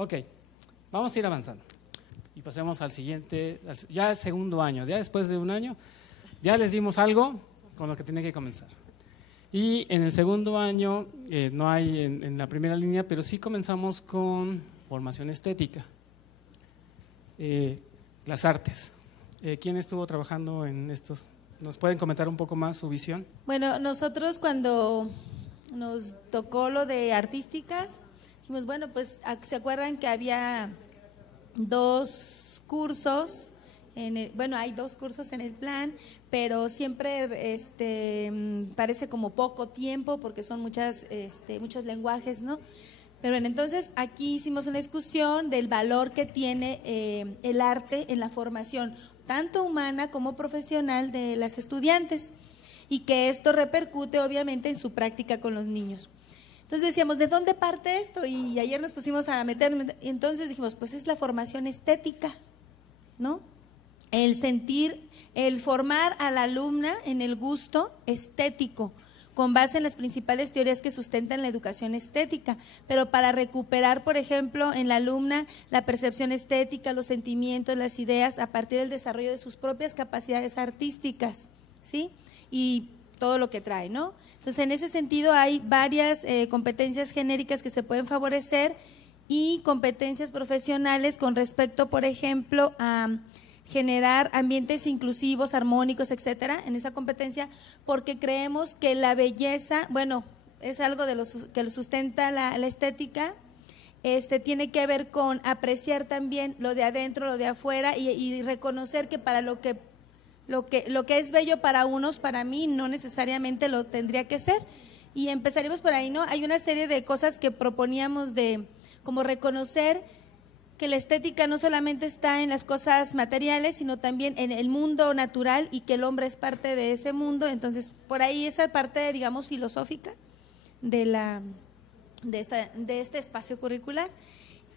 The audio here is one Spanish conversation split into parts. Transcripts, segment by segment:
Ok, vamos a ir avanzando y pasemos al siguiente, ya al segundo año. Ya después de un año, ya les dimos algo con lo que tiene que comenzar. Y en el segundo año, no hay en la primera línea, pero sí comenzamos con formación estética, las artes. ¿Quién estuvo trabajando en estos? ¿Nos pueden comentar un poco más su visión? Bueno, nosotros cuando nos tocó lo de artísticas, dijimos, bueno, pues ¿se acuerdan que había dos cursos? Bueno, hay dos cursos en el plan, pero siempre parece como poco tiempo porque son muchos lenguajes, ¿no? Pero bueno, entonces aquí hicimos una discusión del valor que tiene el arte en la formación, tanto humana como profesional de las estudiantes, y que esto repercute obviamente en su práctica con los niños. Entonces decíamos, ¿de dónde parte esto? Y ayer nos pusimos a meter, y entonces dijimos, pues es la formación estética, ¿no? El sentir, el formar a la alumna en el gusto estético, con base en las principales teorías que sustentan la educación estética, pero para recuperar, por ejemplo, en la alumna la percepción estética, los sentimientos, las ideas, a partir del desarrollo de sus propias capacidades artísticas, ¿sí? Y todo lo que trae, ¿no? Entonces, en ese sentido hay varias competencias genéricas que se pueden favorecer y competencias profesionales con respecto, por ejemplo, a generar ambientes inclusivos, armónicos, etcétera, en esa competencia, porque creemos que la belleza, bueno, es algo de que lo sustenta la estética, tiene que ver con apreciar también lo de adentro, lo de afuera y reconocer que para lo que es bello para unos, para mí no necesariamente lo tendría que ser. Y empezaremos por ahí, ¿no? Hay una serie de cosas que proponíamos como reconocer que la estética no solamente está en las cosas materiales, sino también en el mundo natural y que el hombre es parte de ese mundo. Entonces, por ahí esa parte, digamos, filosófica de este espacio curricular.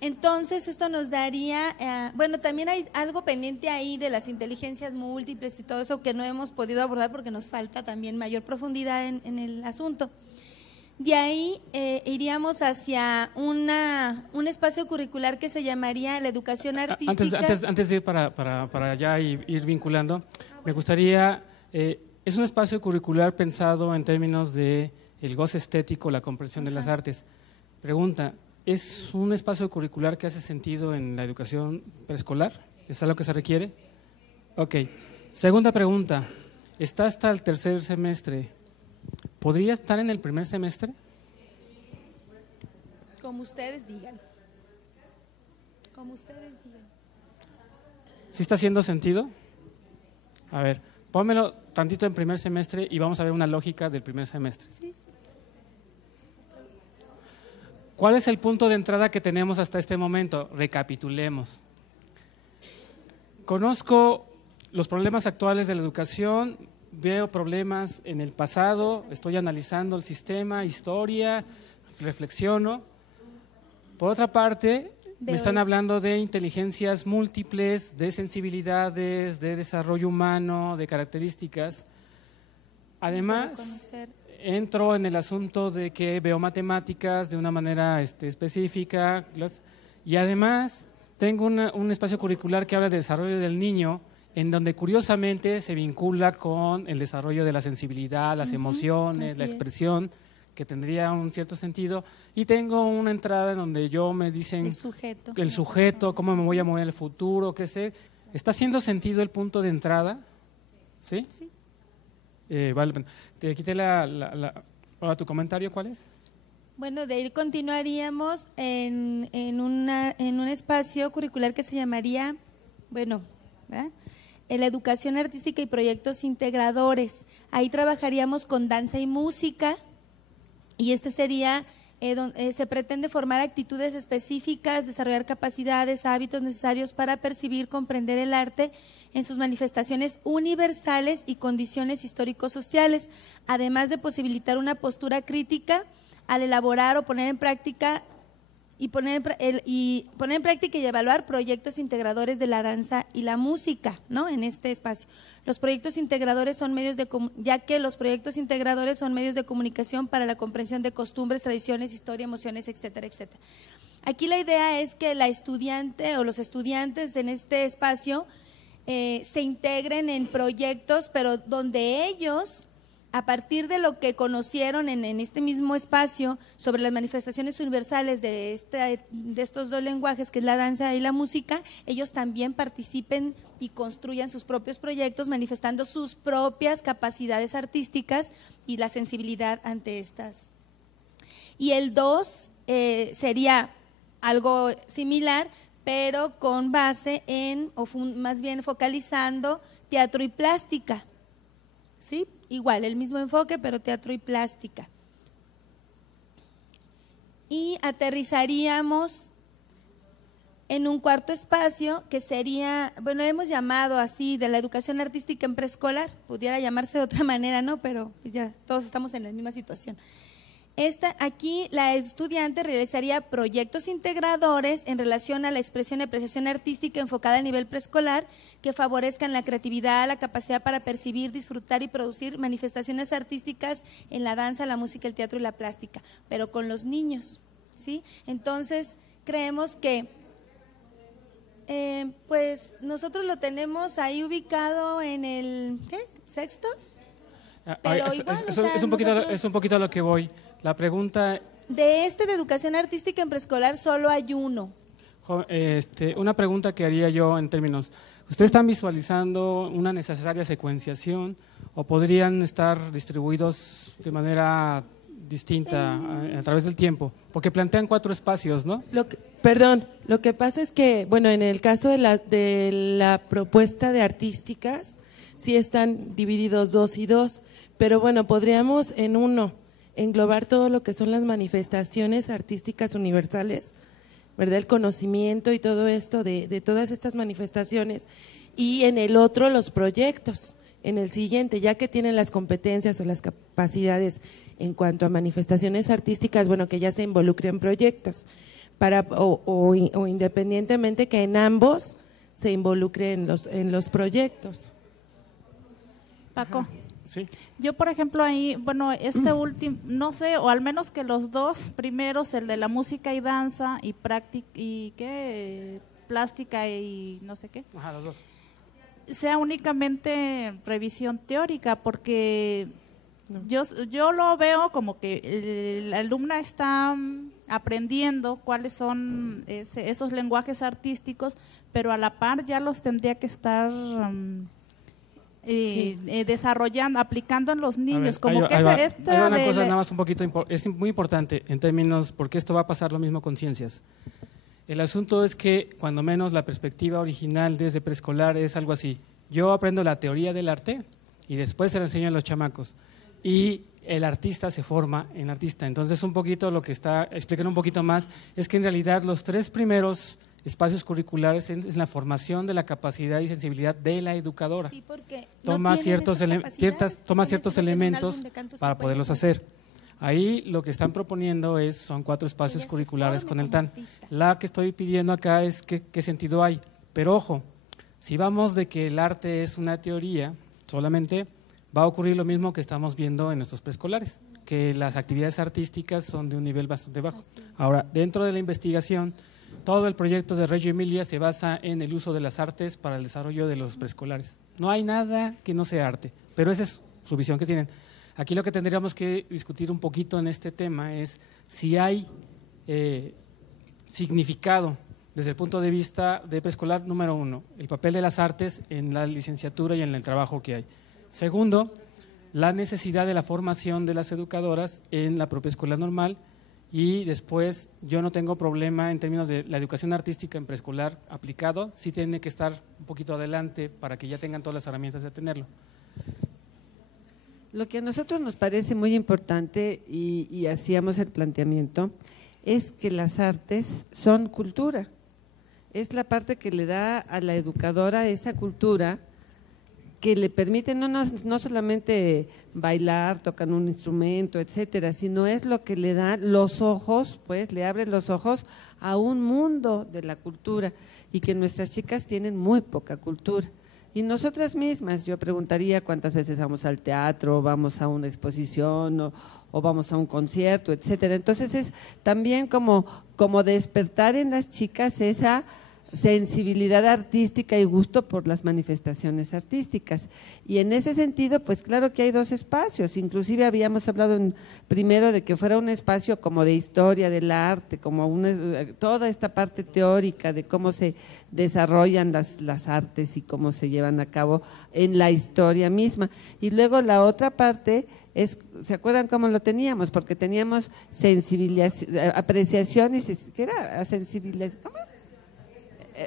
Entonces, esto nos daría, bueno, también hay algo pendiente ahí de las inteligencias múltiples y todo eso que no hemos podido abordar porque nos falta también mayor profundidad en el asunto. De ahí iríamos hacia un espacio curricular que se llamaría la educación artística. Antes de ir para allá y ir vinculando, me gustaría, es un espacio curricular pensado en términos de el goce estético, la comprensión de las artes. Pregunta, ¿es un espacio curricular que hace sentido en la educación preescolar? ¿Es algo que se requiere? Ok. Segunda pregunta, ¿está hasta el tercer semestre? ¿Podría estar en el primer semestre? Como ustedes digan. Como ustedes digan. ¿Sí está haciendo sentido? A ver, pónmelo tantito en primer semestre y vamos a ver una lógica del primer semestre. Sí, sí. ¿Cuál es el punto de entrada que tenemos hasta este momento? Recapitulemos. Conozco los problemas actuales de la educación, veo problemas en el pasado, estoy analizando el sistema, historia, reflexiono. Por otra parte, me están hablando de inteligencias múltiples, de sensibilidades, de desarrollo humano, de características. Además, entro en el asunto de que veo matemáticas de una manera específica y además tengo un espacio curricular que habla del desarrollo del niño, en donde curiosamente se vincula con el desarrollo de la sensibilidad, las emociones, la expresión, que tendría un cierto sentido, y tengo una entrada en donde yo me dicen el sujeto, cómo me voy a mover en el futuro, qué sé. ¿Está haciendo sentido el punto de entrada? ¿Sí? Sí. Vale, te quité ahora tu comentario, ¿cuál es? Bueno, de ahí continuaríamos en un espacio curricular que se llamaría, bueno, ¿verdad?, la educación artística y proyectos integradores. Ahí trabajaríamos con danza y música y sería se pretende formar actitudes específicas, desarrollar capacidades, hábitos necesarios para percibir, comprender el arte en sus manifestaciones universales y condiciones histórico-sociales, además de posibilitar una postura crítica al elaborar o poner en práctica y evaluar proyectos integradores de la danza y la música, ¿no?, en este espacio. Los proyectos integradores son ya que los proyectos integradores son medios de comunicación para la comprensión de costumbres, tradiciones, historia, emociones, etcétera, etcétera. Aquí la idea es que la estudiante o los estudiantes en este espacio se integren en proyectos, pero donde ellos, a partir de lo que conocieron en este mismo espacio sobre las manifestaciones universales de estos dos lenguajes, que es la danza y la música, ellos también participen y construyan sus propios proyectos, manifestando sus propias capacidades artísticas y la sensibilidad ante estas. Y el 2 sería algo similar, pero con base en, o más bien focalizando, teatro y plástica, ¿sí? Igual, el mismo enfoque, pero teatro y plástica. Y aterrizaríamos en un cuarto espacio que sería, bueno, hemos llamado así, de la educación artística en preescolar, pudiera llamarse de otra manera, ¿no? Pero pues ya todos estamos en la misma situación. Aquí la estudiante realizaría proyectos integradores en relación a la expresión y apreciación artística enfocada a nivel preescolar que favorezcan la creatividad, la capacidad para percibir, disfrutar y producir manifestaciones artísticas en la danza, la música, el teatro y la plástica, pero con los niños, ¿sí? Entonces, creemos que pues nosotros lo tenemos ahí ubicado en el ¿sexto? Pero igual, es un poquito a lo que voy. La pregunta… De educación artística en preescolar solo hay uno. Una pregunta que haría yo en términos… ¿Ustedes están visualizando una necesaria secuenciación o podrían estar distribuidos de manera distinta a través del tiempo? Porque plantean 4 espacios, ¿no? Lo que pasa es que, bueno, en el caso de la propuesta de artísticas, sí están divididos 2 y 2, pero bueno, podríamos en uno englobar todo lo que son las manifestaciones artísticas universales, ¿verdad? El conocimiento y todo esto de todas estas manifestaciones, y en el otro los proyectos, en el siguiente, ya que tienen las competencias o las capacidades en cuanto a manifestaciones artísticas, bueno, que ya se involucren proyectos, o independientemente que en ambos se involucren en los proyectos. Paco. Sí. Yo, por ejemplo, ahí, bueno, último, no sé, o al menos que los 2 primeros, el de la música y danza y plástica y no sé qué. Ajá, los 2. Sea únicamente revisión teórica, porque yo lo veo como que la alumna está aprendiendo cuáles son esos lenguajes artísticos, pero a la par ya los tendría que estar desarrollando, aplicando en los niños. Hay una cosa nada más un poquito, es muy importante en términos, porque esto va a pasar lo mismo con ciencias. El asunto es que cuando menos la perspectiva original desde preescolar es algo así: yo aprendo la teoría del arte y después se la enseño a los chamacos, y el artista se forma en artista. Entonces un poquito lo que está explicando un poquito más es que en realidad los 3 primeros espacios curriculares es la formación de la capacidad y sensibilidad de la educadora. Sí, porque toma ciertos elementos para poderlos hacer. Ahí lo que están proponiendo son 4 espacios curriculares con el TAN. La que estoy pidiendo acá es qué sentido hay. Pero ojo, si vamos de que el arte es una teoría solamente, va a ocurrir lo mismo que estamos viendo en nuestros preescolares, que las actividades artísticas son de un nivel bastante bajo. Ahora, dentro de la investigación, todo el proyecto de Reggio Emilia se basa en el uso de las artes para el desarrollo de los preescolares. No hay nada que no sea arte, pero esa es su visión que tienen. Aquí lo que tendríamos que discutir un poquito en este tema es si hay significado desde el punto de vista de preescolar, número 1, el papel de las artes en la licenciatura y en el trabajo que hay. Segundo, la necesidad de la formación de las educadoras en la propia escuela normal. Y después, yo no tengo problema en términos de la educación artística en preescolar aplicado, sí tiene que estar un poquito adelante para que ya tengan todas las herramientas de tenerlo. Lo que a nosotros nos parece muy importante, y hacíamos el planteamiento, es que las artes son cultura. Es la parte que le da a la educadora esa cultura que le permite no solamente bailar, tocar un instrumento, etcétera, sino es lo que le da los ojos, pues le abre los ojos a un mundo de la cultura, y que nuestras chicas tienen muy poca cultura. Y nosotras mismas, yo preguntaría cuántas veces vamos al teatro, vamos a una exposición o vamos a un concierto, etcétera. Entonces es también como despertar en las chicas esa sensibilidad artística y gusto por las manifestaciones artísticas. Y en ese sentido, pues claro que hay dos espacios, inclusive habíamos hablado primero de que fuera un espacio como de historia del arte, como toda esta parte teórica de cómo se desarrollan las artes y cómo se llevan a cabo en la historia misma. Y luego la otra parte ¿se acuerdan cómo lo teníamos? Porque teníamos apreciación y ¿qué era? Sensibilización, ¿cómo?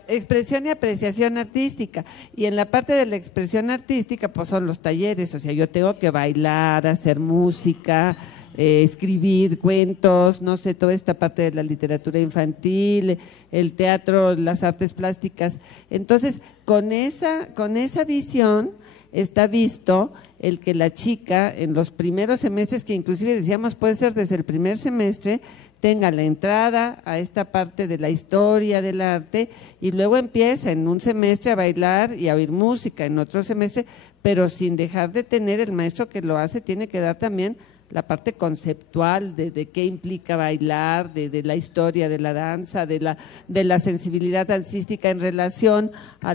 Expresión y apreciación artística, y en la parte de la expresión artística pues son los talleres, o sea, yo tengo que bailar, hacer música, escribir cuentos, no sé, toda esta parte de la literatura infantil, el teatro, las artes plásticas. Entonces, con esa visión está visto el que la chica en los primeros semestres, que inclusive decíamos puede ser desde el primer semestre, tenga la entrada a esta parte de la historia del arte y luego empieza en un semestre a bailar y a oír música, en otro semestre, pero sin dejar de tener el maestro que lo hace, tiene que dar también la parte conceptual de qué implica bailar, de la historia de la danza, de la sensibilidad dancística en relación a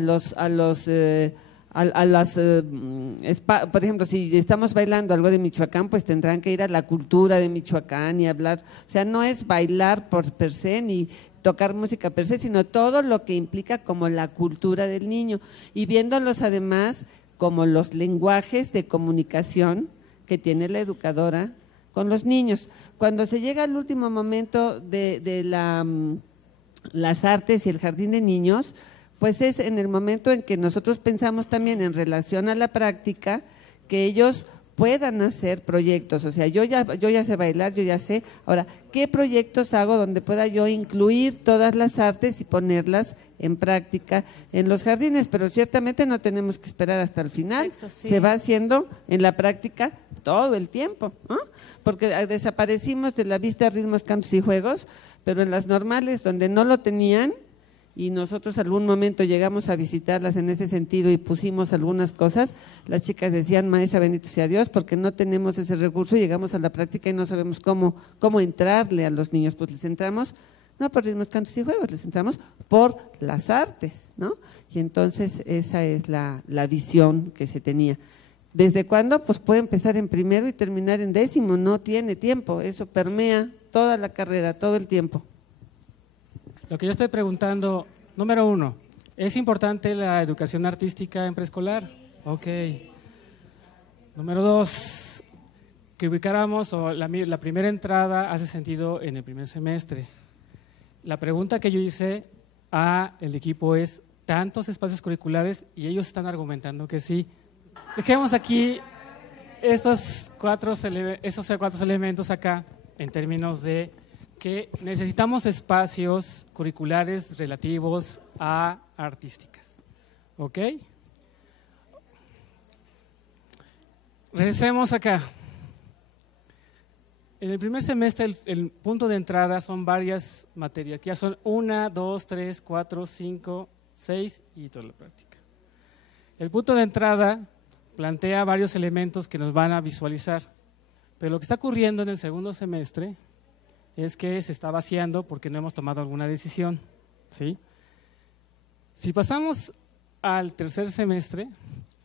por ejemplo, si estamos bailando algo de Michoacán, pues tendrán que ir a la cultura de Michoacán y hablar, o sea, no es bailar per se ni tocar música per se, sino todo lo que implica como la cultura del niño, y viéndolos además como los lenguajes de comunicación que tiene la educadora con los niños. Cuando se llega al último momento de las artes y el jardín de niños, pues es en el momento en que nosotros pensamos también en relación a la práctica, que ellos puedan hacer proyectos, o sea, yo ya sé bailar, yo ya sé, ahora, ¿qué proyectos hago donde pueda yo incluir todas las artes y ponerlas en práctica en los jardines? Pero ciertamente no tenemos que esperar hasta el final, Sí. Se va haciendo en la práctica todo el tiempo, ¿no? Porque desaparecimos de la vista ritmos, cantos y juegos, pero en las normales donde no lo tenían, y nosotros algún momento llegamos a visitarlas en ese sentido y pusimos algunas cosas, las chicas decían, maestra, bendito sea Dios, porque no tenemos ese recurso, llegamos a la práctica y no sabemos cómo entrarle a los niños, pues les entramos, no por ritmos, cantos y juegos, les entramos por las artes, ¿no? Y entonces esa es la visión que se tenía. ¿Desde cuándo? Pues puede empezar en primero y terminar en 10º, no tiene tiempo, eso permea toda la carrera, todo el tiempo. Lo que yo estoy preguntando, número 1, ¿es importante la educación artística en preescolar? Ok. Número 2, que ubicáramos, o la primera entrada hace sentido en el primer semestre. La pregunta que yo hice a el equipo es, ¿tantos espacios curriculares? Y ellos están argumentando que sí. Dejemos aquí esos cuatro elementos acá, en términos de que necesitamos espacios curriculares relativos a artísticas. ¿Ok? Regresemos acá. En el primer semestre el punto de entrada son varias materias, que ya son 1, 2, 3, 4, 5, 6 y toda la práctica. El punto de entrada plantea varios elementos que nos van a visualizar, pero lo que está ocurriendo en el segundo semestre es que se está vaciando porque no hemos tomado alguna decisión, ¿sí? Si pasamos al tercer semestre,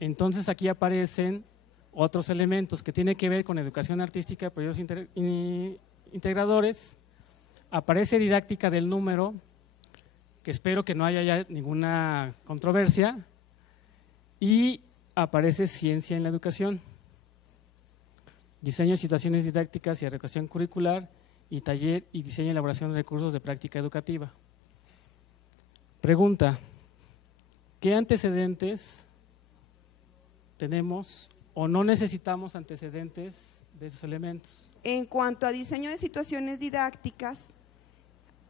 entonces aquí aparecen otros elementos que tienen que ver con educación artística, proyectos integradores, aparece didáctica del número, que espero que no haya ya ninguna controversia, y aparece ciencia en la educación, diseño de situaciones didácticas y educación curricular, y taller y diseño y elaboración de recursos de práctica educativa. Pregunta, ¿qué antecedentes tenemos o no necesitamos antecedentes de esos elementos? En cuanto a diseño de situaciones didácticas,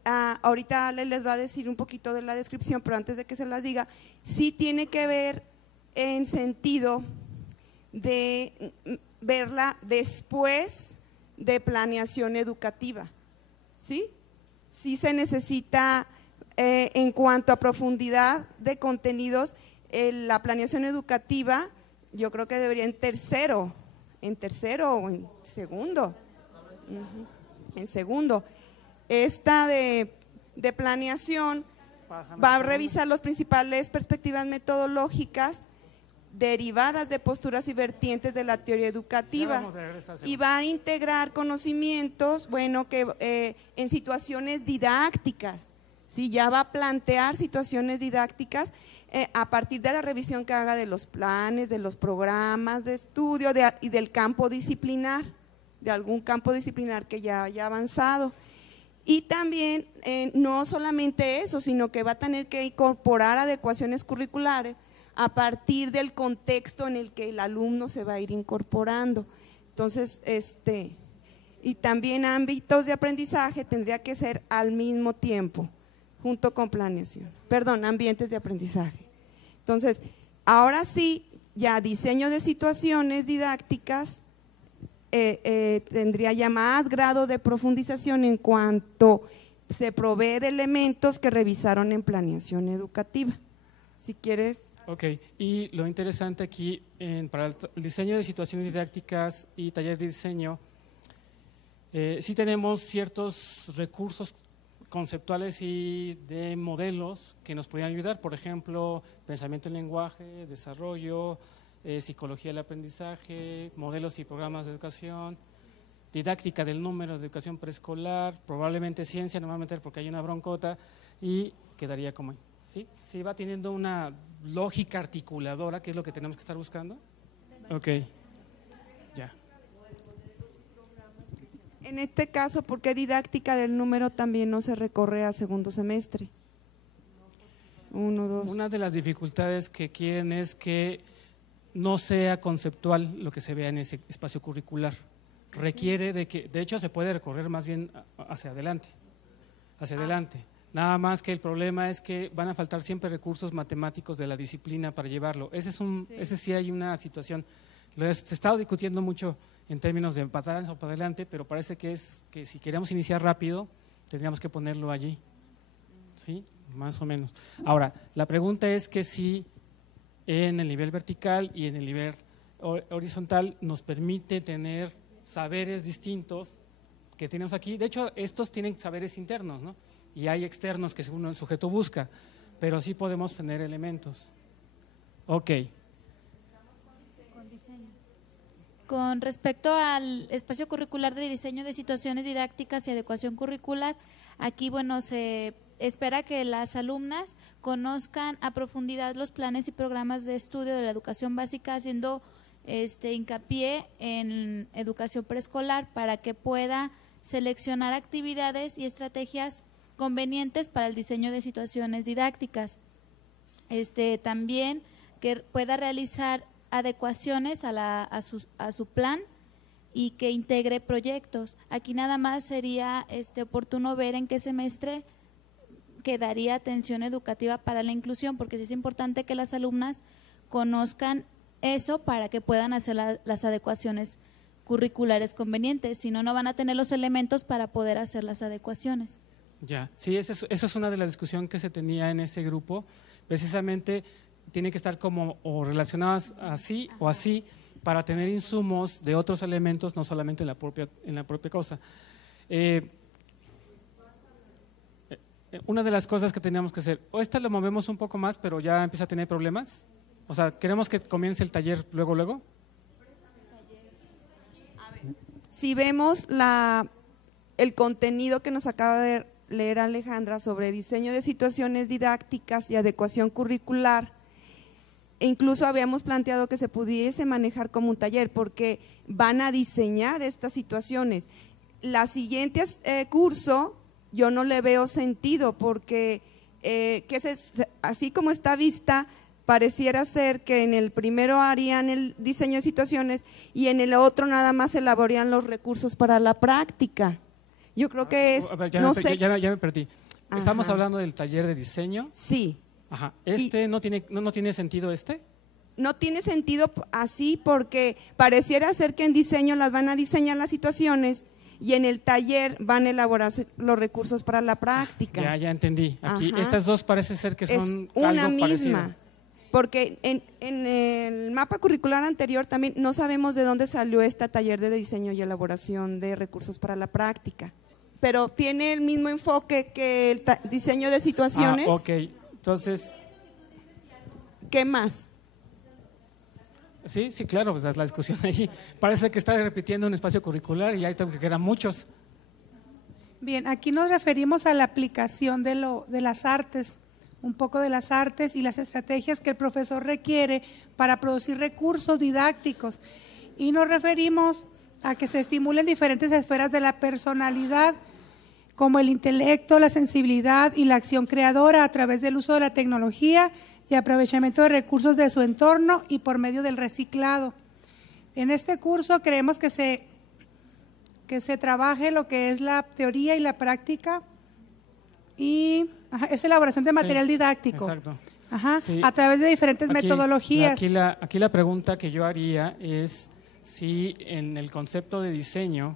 ahorita Ale les va a decir un poquito de la descripción, pero antes de que se las diga, sí tiene que ver en sentido de verla después de planeación educativa, ¿sí? Sí se necesita en cuanto a profundidad de contenidos, la planeación educativa, yo creo que debería en tercero o en segundo. En segundo. Esta de planeación va a revisar las principales perspectivas metodológicas derivadas de posturas y vertientes de la teoría educativa y va a integrar conocimientos, bueno, que en situaciones didácticas, ¿sí? Ya va a plantear situaciones didácticas a partir de la revisión que haga de los planes, de los programas de estudio y del campo disciplinar, de algún campo disciplinar que ya haya avanzado. Y también no solamente eso, sino que va a tener que incorporar adecuaciones curriculares a partir del contexto en el que el alumno se va a ir incorporando. Entonces, y también ámbitos de aprendizaje tendría que ser al mismo tiempo, junto con planeación, ambientes de aprendizaje. Entonces, ahora sí, ya diseño de situaciones didácticas tendría ya más grado de profundización en cuanto se provee de elementos que revisaron en planeación educativa. Si quieres… Ok, y lo interesante aquí, para el diseño de situaciones didácticas y taller de diseño, sí tenemos ciertos recursos conceptuales y de modelos que nos podrían ayudar, por ejemplo, pensamiento en lenguaje, desarrollo, psicología del aprendizaje, modelos y programas de educación, didáctica del número de educación preescolar, probablemente ciencia, no me voy a meter porque hay una broncota y quedaría como ahí. ¿Sí? Va teniendo una lógica articuladora, que es lo que tenemos que estar buscando. Ok, ya. En este caso, ¿por qué didáctica del número también no se recorre a segundo semestre? 1, 2. Una de las dificultades que quieren es que no sea conceptual lo que se vea en ese espacio curricular. Requiere de que, de hecho se puede recorrer más bien hacia adelante, Nada más que el problema es que van a faltar siempre recursos matemáticos de la disciplina para llevarlo. Ese sí hay una situación. Lo he estado discutiendo mucho en términos de para atrás o para adelante, pero parece que si queremos iniciar rápido, tendríamos que ponerlo allí. ¿Sí? Más o menos. Ahora, la pregunta es que si en el nivel vertical y en el nivel horizontal nos permite tener saberes distintos que tenemos aquí. De hecho, estos tienen saberes internos, ¿no? Y hay externos que según el sujeto busca, pero sí podemos tener elementos. Ok. Con respecto al espacio curricular de diseño de situaciones didácticas y adecuación curricular, aquí, bueno, se espera que las alumnas conozcan a profundidad los planes y programas de estudio de la educación básica, haciendo hincapié en educación preescolar para que pueda seleccionar actividades y estrategias convenientes para el diseño de situaciones didácticas. También que pueda realizar adecuaciones a su plan y que integre proyectos. Aquí nada más sería oportuno ver en qué semestre quedaría atención educativa para la inclusión, porque es importante que las alumnas conozcan eso para que puedan hacer las adecuaciones curriculares convenientes, si no, no van a tener los elementos para poder hacer las adecuaciones. Ya, sí, esa es una de las discusiones que se tenía en ese grupo, precisamente tienen que estar como o relacionadas así o así para tener insumos de otros elementos, no solamente en la propia cosa. Una de las cosas que teníamos que hacer, o esta lo movemos un poco más, pero ya empieza a tener problemas, o sea, queremos que comience el taller luego. Si vemos el contenido que nos acaba de leer Alejandra sobre diseño de situaciones didácticas y adecuación curricular, incluso habíamos planteado que se pudiese manejar como un taller porque van a diseñar estas situaciones. La siguiente curso yo no le veo sentido porque así como está vista, pareciera ser que en el primero harían el diseño de situaciones y en el otro nada más elaborarían los recursos para la práctica. Yo creo que es… Ya me perdí. Ajá. ¿Estamos hablando del taller de diseño? Sí. Ajá. ¿No tiene sentido este? No tiene sentido así porque pareciera ser que en diseño las van a diseñar las situaciones y en el taller van a elaborar los recursos para la práctica. Ya entendí. Aquí estas dos parece ser que son una algo misma. parecido. Porque en el mapa curricular anterior también no sabemos de dónde salió este taller de diseño y elaboración de recursos para la práctica, pero tiene el mismo enfoque que el diseño de situaciones. Ok, entonces… ¿Qué más? Sí, claro, pues la discusión allí. Parece que está repitiendo un espacio curricular y ahí tengo que quedan muchos. Bien, aquí nos referimos a la aplicación de las artes, un poco de las artes y las estrategias que el profesor requiere para producir recursos didácticos. Y nos referimos a que se estimulen diferentes esferas de la personalidad, como el intelecto, la sensibilidad y la acción creadora a través del uso de la tecnología y aprovechamiento de recursos de su entorno y por medio del reciclado. En este curso creemos que se trabaje lo que es la teoría y la práctica y es elaboración de material didáctico. Exacto. Sí. A través de diferentes metodologías. Aquí la pregunta que yo haría es si en el concepto de diseño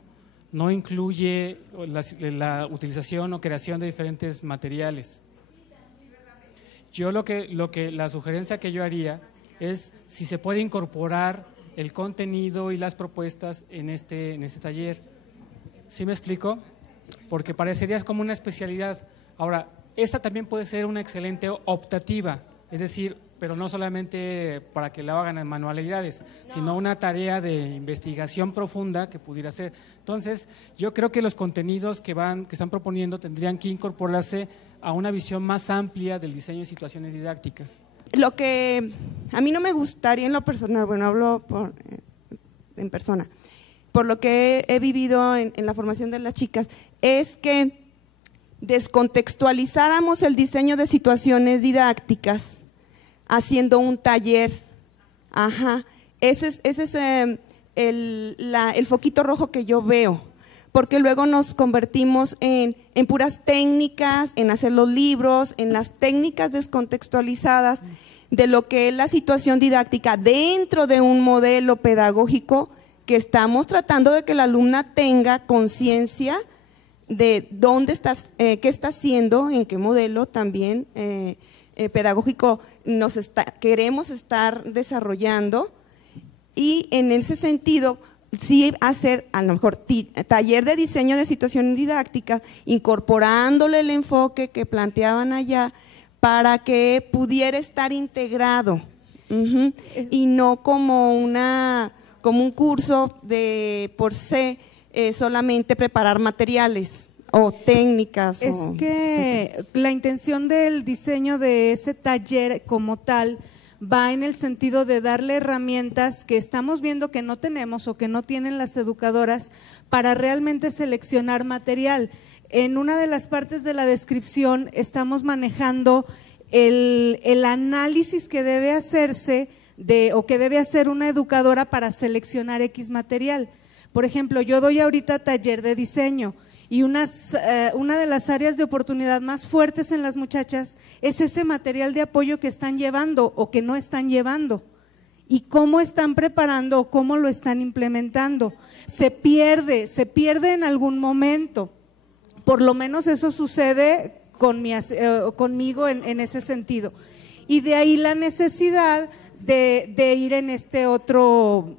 no incluye la utilización o creación de diferentes materiales. Yo la sugerencia que yo haría es si se puede incorporar el contenido y las propuestas en este taller. ¿Sí me explico? Porque parecería como una especialidad. Ahora, esta también puede ser una excelente optativa, es decir, pero no solamente para que la hagan en manualidades, sino una tarea de investigación profunda que pudiera ser. Entonces, yo creo que los contenidos que están proponiendo tendrían que incorporarse a una visión más amplia del diseño de situaciones didácticas. Lo que a mí no me gustaría en lo personal, bueno, hablo en persona, por lo que he vivido en la formación de las chicas, es que descontextualizáramos el diseño de situaciones didácticas haciendo un taller. Ese es el foquito rojo que yo veo, porque luego nos convertimos en puras técnicas, en hacer los libros, en las técnicas descontextualizadas de lo que es la situación didáctica dentro de un modelo pedagógico que estamos tratando de que la alumna tenga conciencia de dónde estás, qué está haciendo, en qué modelo también pedagógico queremos estar desarrollando, y en ese sentido sí hacer a lo mejor taller de diseño de situaciones didácticas, incorporándole el enfoque que planteaban allá para que pudiera estar integrado y no como un curso de por sí solamente preparar materiales o técnicas. Es que la intención del diseño de ese taller como tal va en el sentido de darle herramientas que estamos viendo que no tenemos o que no tienen las educadoras para realmente seleccionar material. En una de las partes de la descripción estamos manejando el análisis que debe hacerse o que debe hacer una educadora para seleccionar X material. Por ejemplo, yo doy ahorita taller de diseño y una de las áreas de oportunidad más fuertes en las muchachas es ese material de apoyo que están llevando o que no están llevando y cómo están preparando o cómo lo están implementando. Se pierde en algún momento, por lo menos eso sucede conmigo en ese sentido. Y de ahí la necesidad de ir en este otro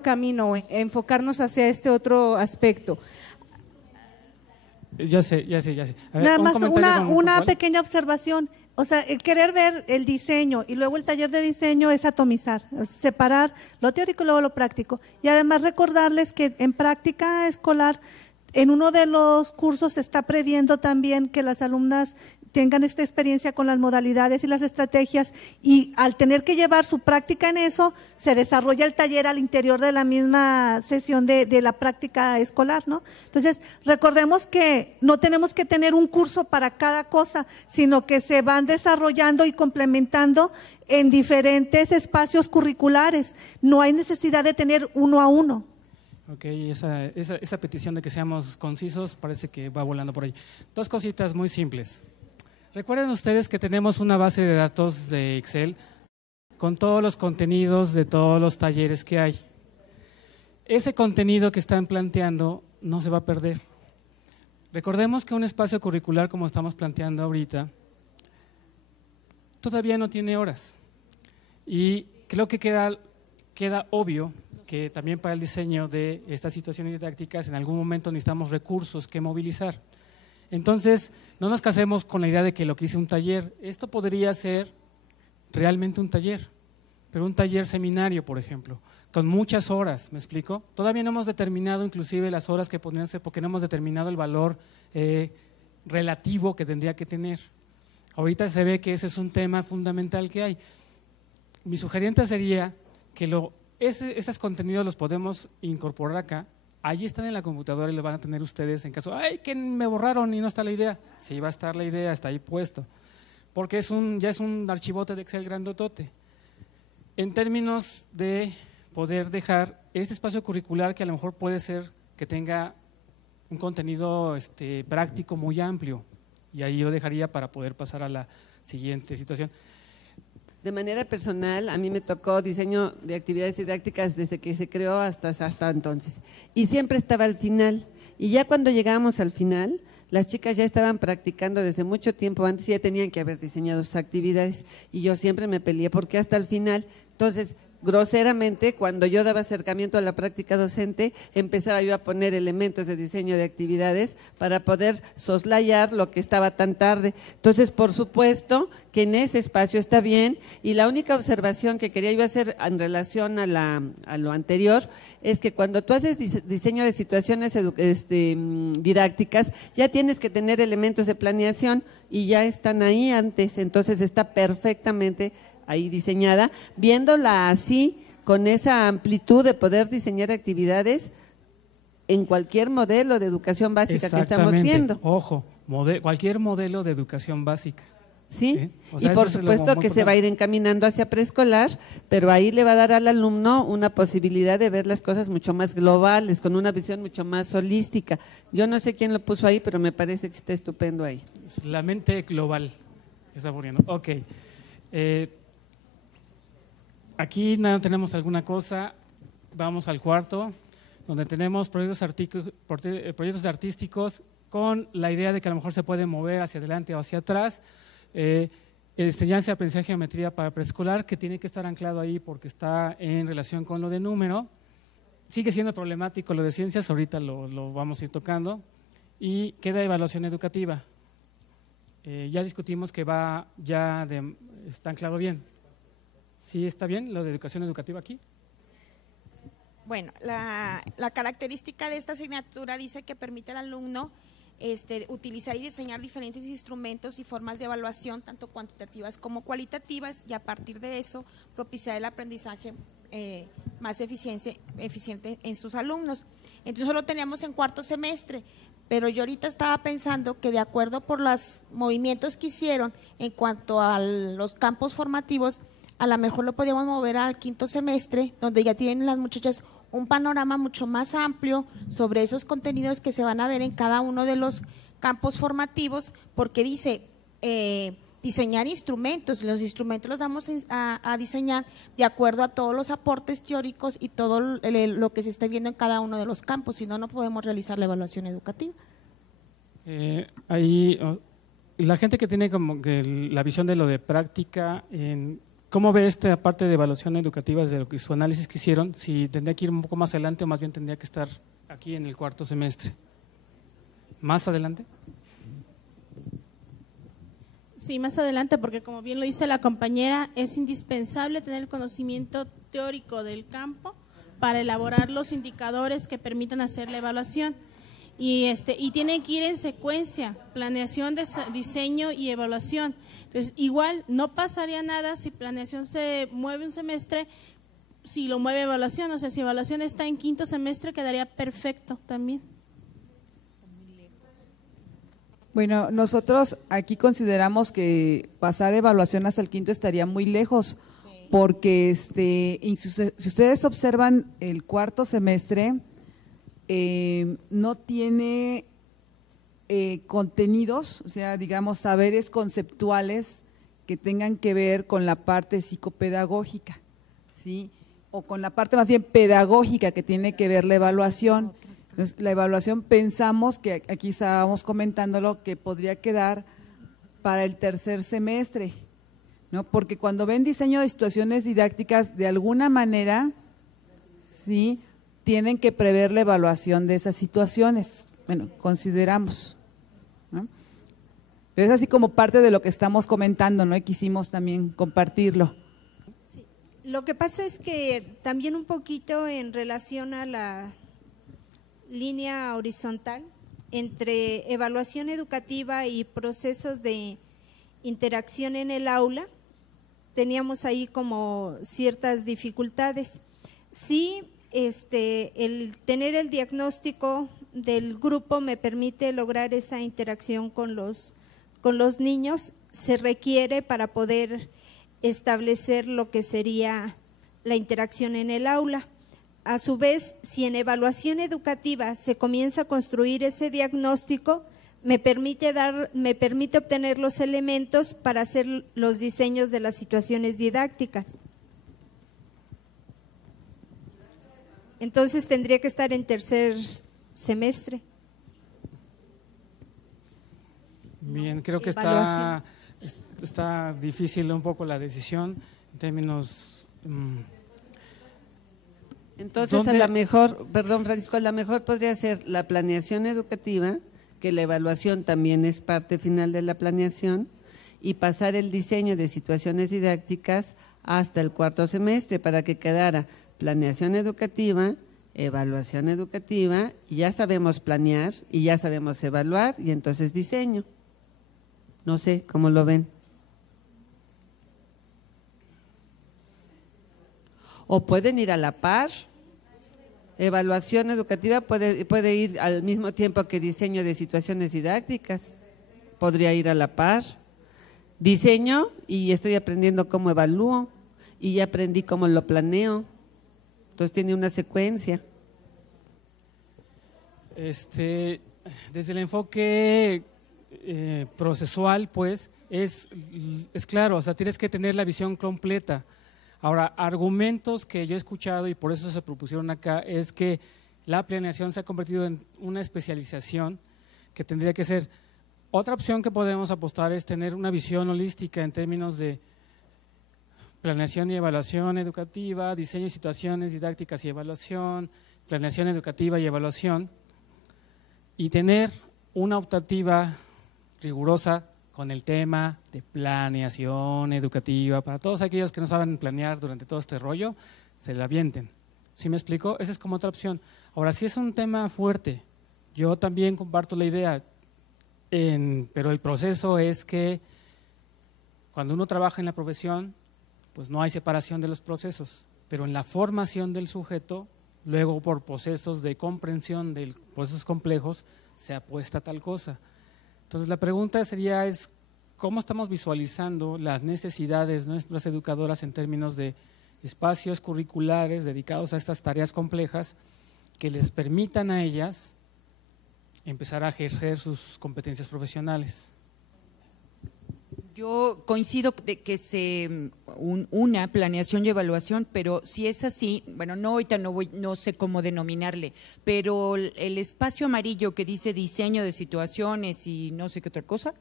camino, enfocarnos hacia este otro aspecto. Ya sé. A ver, nada más una puntual. pequeña observación. O sea, el querer ver el diseño y luego el taller de diseño es atomizar, separar lo teórico y luego lo práctico. Y además recordarles que en práctica escolar, en uno de los cursos se está previendo también que las alumnas tengan esta experiencia con las modalidades y las estrategias, y al tener que llevar su práctica en eso, se desarrolla el taller al interior de la misma sesión de la práctica escolar, ¿no? Entonces, recordemos que no tenemos que tener un curso para cada cosa, sino que se van desarrollando y complementando en diferentes espacios curriculares. No hay necesidad de tener uno a uno. Ok, esa petición de que seamos concisos parece que va volando por ahí. Dos cositas muy simples. Recuerden ustedes que tenemos una base de datos de Excel con todos los contenidos de todos los talleres que hay. Ese contenido que están planteando no se va a perder. Recordemos que un espacio curricular como estamos planteando ahorita todavía no tiene horas. Y creo que queda obvio que también para el diseño de estas situaciones didácticas en algún momento necesitamos recursos que movilizar. Entonces, no nos casemos con la idea de que lo que hice un taller, esto podría ser realmente un taller, pero un taller seminario, por ejemplo, con muchas horas, ¿me explico? Todavía no hemos determinado inclusive las horas que podrían ser, porque no hemos determinado el valor relativo que tendría que tener. Ahorita se ve que ese es un tema fundamental que hay. Mi sugerencia sería que esos contenidos los podemos incorporar acá. Allí están en la computadora y lo van a tener ustedes en caso, ¡ay, que me borraron y no está la idea! Sí, va a estar la idea, está ahí puesto. Porque ya es un archivote de Excel grandotote. En términos de poder dejar este espacio curricular que a lo mejor puede ser que tenga un contenido práctico muy amplio. Y ahí lo dejaría para poder pasar a la siguiente situación. De manera personal, a mí me tocó diseño de actividades didácticas desde que se creó hasta entonces. Y siempre estaba al final. Y ya cuando llegábamos al final, las chicas ya estaban practicando desde mucho tiempo antes y ya tenían que haber diseñado sus actividades. Y yo siempre me peleé porque hasta el final. Entonces, groseramente, cuando yo daba acercamiento a la práctica docente, empezaba yo a poner elementos de diseño de actividades para poder soslayar lo que estaba tan tarde. Entonces, por supuesto que en ese espacio está bien, y la única observación que quería yo hacer en relación a lo anterior es que cuando tú haces diseño de situaciones didácticas, ya tienes que tener elementos de planeación y ya están ahí antes, entonces está perfectamente ahí diseñada, viéndola así, con esa amplitud de poder diseñar actividades en cualquier modelo de educación básica que estamos viendo. Ojo, cualquier modelo de educación básica. Sí, o sea, y por supuesto que se va a ir encaminando hacia preescolar, pero ahí le va a dar al alumno una posibilidad de ver las cosas mucho más globales, con una visión mucho más holística. Yo no sé quién lo puso ahí, pero me parece que está estupendo ahí. La mente global que está poniendo. Ok. Aquí no tenemos alguna cosa, vamos al cuarto, donde tenemos proyectos artísticos con la idea de que a lo mejor se pueden mover hacia adelante o hacia atrás. Enseñanza y aprendizaje de geometría para preescolar, que tiene que estar anclado ahí porque está en relación con lo de número. Sigue siendo problemático lo de ciencias, ahorita lo vamos a ir tocando. Y queda evaluación educativa. Ya discutimos que está anclado bien. ¿Sí está bien lo de educación educativa aquí? Bueno, la característica de esta asignatura dice que permite al alumno utilizar y diseñar diferentes instrumentos y formas de evaluación, tanto cuantitativas como cualitativas, y a partir de eso propiciar el aprendizaje más eficiente en sus alumnos. Entonces eso lo teníamos en cuarto semestre, pero yo ahorita estaba pensando que de acuerdo por los movimientos que hicieron en cuanto a los campos formativos, a lo mejor lo podíamos mover al quinto semestre, donde ya tienen las muchachas un panorama mucho más amplio sobre esos contenidos que se van a ver en cada uno de los campos formativos, porque dice diseñar instrumentos, los instrumentos los vamos a diseñar de acuerdo a todos los aportes teóricos y todo lo que se está viendo en cada uno de los campos, si no, no podemos realizar la evaluación educativa. Ahí, la gente que tiene como que la visión de lo de práctica, ¿cómo ve esta parte de evaluación educativa desde lo que su análisis que hicieron? Si tendría que ir un poco más adelante o más bien tendría que estar aquí en el cuarto semestre. ¿Más adelante? Sí, más adelante, porque como bien lo dice la compañera, es indispensable tener el conocimiento teórico del campo para elaborar los indicadores que permitan hacer la evaluación. Y tiene que ir en secuencia, planeación, diseño y evaluación. Entonces, igual no pasaría nada si planeación se mueve un semestre, si lo mueve evaluación, o sea, si evaluación está en quinto semestre quedaría perfecto también. Bueno, nosotros aquí consideramos que pasar evaluación hasta el quinto estaría muy lejos, porque si ustedes observan el cuarto semestre, no tiene contenidos, o sea, digamos, saberes conceptuales que tengan que ver con la parte psicopedagógica, ¿sí? O con la parte más bien pedagógica que tiene que ver la evaluación. Entonces, la evaluación pensamos que aquí estábamos comentándolo que podría quedar para el tercer semestre, ¿no? Porque cuando ven diseño de situaciones didácticas, de alguna manera, sí, tienen que prever la evaluación de esas situaciones. Bueno, consideramos, ¿no? Pero es así como parte de lo que estamos comentando, ¿no? Y quisimos también compartirlo. Sí. Lo que pasa es que también un poquito en relación a la línea horizontal entre evaluación educativa y procesos de interacción en el aula, teníamos ahí como ciertas dificultades. Sí, el tener el diagnóstico del grupo me permite lograr esa interacción con los niños, se requiere para poder establecer lo que sería la interacción en el aula. A su vez, si en evaluación educativa se comienza a construir ese diagnóstico, me permite obtener los elementos para hacer los diseños de las situaciones didácticas. Entonces tendría que estar en tercer semestre. Bien, creo que está difícil un poco la decisión en términos… Entonces, a lo mejor, perdón Francisco, a lo mejor podría ser la planeación educativa, que la evaluación también es parte final de la planeación, y pasar el diseño de situaciones didácticas hasta el cuarto semestre para que quedara planeación educativa, evaluación educativa, y ya sabemos planear y ya sabemos evaluar, y entonces diseño. No sé cómo lo ven. O pueden ir a la par. Evaluación educativa puede ir al mismo tiempo que diseño de situaciones didácticas. Podría ir a la par. Diseño y estoy aprendiendo cómo evalúo y ya aprendí cómo lo planeo. Entonces tiene una secuencia. Desde el enfoque procesual, pues, es claro, o sea, tienes que tener la visión completa. Ahora, argumentos que yo he escuchado y por eso se propusieron acá es que la planeación se ha convertido en una especialización que tendría que ser… Otra opción que podemos apostar es tener una visión holística en términos de planeación y evaluación educativa, diseño de situaciones didácticas y evaluación, planeación educativa y evaluación, y tener una optativa rigurosa con el tema de planeación educativa, para todos aquellos que no saben planear durante todo este rollo, se la avienten. ¿Sí me explico? Esa es como otra opción. Ahora, si es un tema fuerte, yo también comparto la idea, pero el proceso es que cuando uno trabaja en la profesión, pues no hay separación de los procesos, pero en la formación del sujeto, luego por procesos de comprensión de procesos complejos, se apuesta a tal cosa. Entonces la pregunta sería ¿cómo estamos visualizando las necesidades de nuestras educadoras en términos de espacios curriculares dedicados a estas tareas complejas que les permitan a ellas empezar a ejercer sus competencias profesionales? Yo coincido de que una planeación y evaluación, pero si es así, bueno, ahorita no sé cómo denominarle, pero el espacio amarillo que dice diseño de situaciones y no sé qué otra cosa,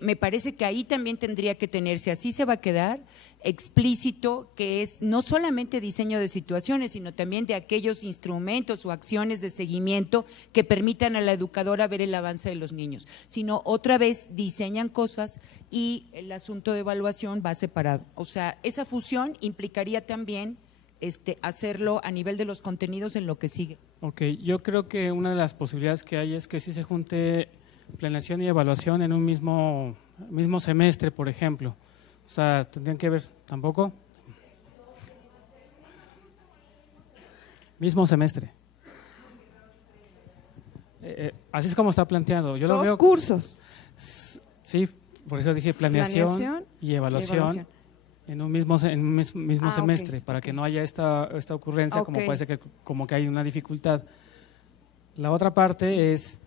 me parece que ahí también tendría que tenerse, así se va a quedar explícito, que es no solamente diseño de situaciones, sino también de aquellos instrumentos o acciones de seguimiento que permitan a la educadora ver el avance de los niños, sino otra vez diseñan cosas y el asunto de evaluación va separado. O sea, esa fusión implicaría también hacerlo a nivel de los contenidos en lo que sigue. Ok, yo creo que una de las posibilidades que hay es que sí se junte planeación y evaluación en un mismo semestre, por ejemplo. O sea, tendrían que ver, ¿tampoco? Mismo semestre. Así es como está planteado. Yo lo veo. Dos cursos. Sí, por eso dije planeación y evaluación en un mismo semestre, para que no haya esta ocurrencia, como parece que como que hay una dificultad. La otra parte es,